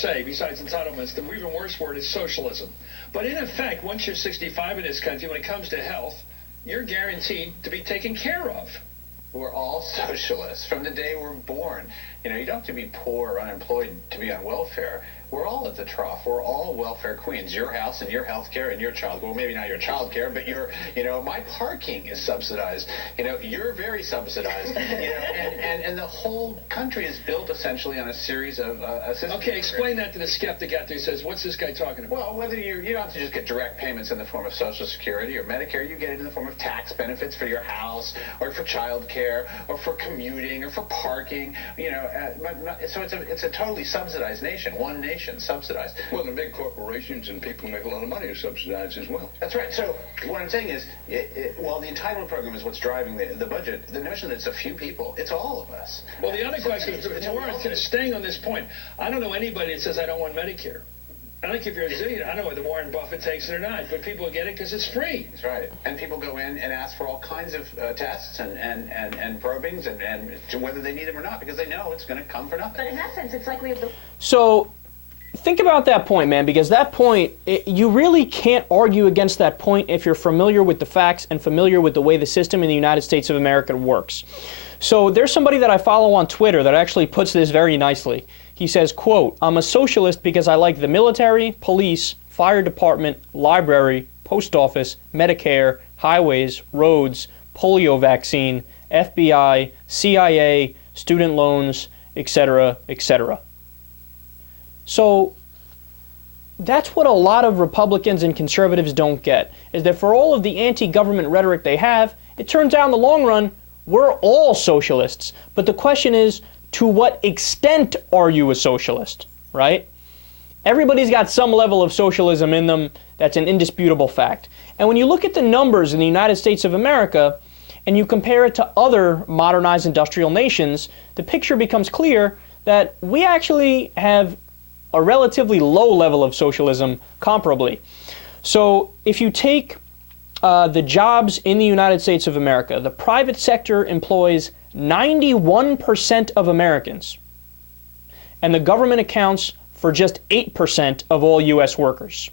say, besides entitlements, the even worse word is socialism. But in effect, once you're 65 in this country, when it comes to health, you're guaranteed to be taken care of. We're all socialists from the day we're born. You know, you don't have to be poor or unemployed to be on welfare. We're all at the trough. We're all welfare queens. Your house and your health care and your child. Well, maybe not your child care, but my parking is subsidized. You know, you're very subsidized. And the whole country is built essentially on a series of assistance. Okay, explain that to the skeptic out there who says, what's this guy talking about? Well, whether you don't have to just get direct payments in the form of Social Security or Medicare, you get it in the form of tax benefits for your house or for child care or for commuting or for parking. So it's a totally subsidized nation. One nation. Subsidized. Well, the big corporations and people who make a lot of money are subsidized as well. That's right. So what I'm saying is, while the entitlement program is what's driving the budget, the notion that it's a few people, it's all of us. Well, the other question is, Warren, staying on this point, I don't know anybody that says I don't want Medicare. I don't care if you're a zillion. I don't know whether Warren Buffett takes it or not, but people get it because it's free. That's right. And people go in and ask for all kinds of tests and probings and whether they need them or not, because they know it's going to come for nothing. But in that sense, it's like we have the... So think about that point, man, because that point, you really can't argue against that point if you're familiar with the facts and familiar with the way the system in the United States of America works. So there's somebody that I follow on Twitter that actually puts this very nicely. He says, quote, "I'm a socialist because I like the military, police, fire department, library, post office, Medicare, highways, roads, polio vaccine, FBI, CIA, student loans, etc., etc." So that's what a lot of Republicans and conservatives don't get, is that for all of the anti-government rhetoric they have, it turns out in the long run, we're all socialists. But the question is, to what extent are you a socialist, right? Everybody's got some level of socialism in them. That's an indisputable fact. And when you look at the numbers in the United States of America, and you compare it to other modernized industrial nations, the picture becomes clear that we actually have a relatively low level of socialism comparably. So if you take the jobs in the United States of America, the private sector employs 91% of Americans, and the government accounts for just 8% of all U.S. workers.